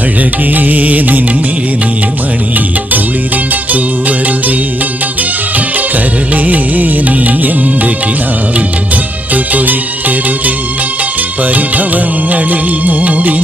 അഴകേ നിൻമിഴി നീർമണി കുളിരിൽ തൂവരുതേ. കരളേ നീ എൻ്റെ കിനാവിൽ മുത്തുപൊഴിക്കരുതേ. പരിഭവങ്ങളിൽ മൂടി